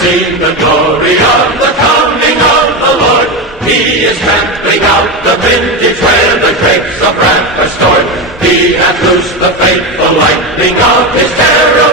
seen the glory of the coming of the Lord. He is trampling out the vintage where the grapes of wrath are stored. He hath loosed the faithful lightning of his terror.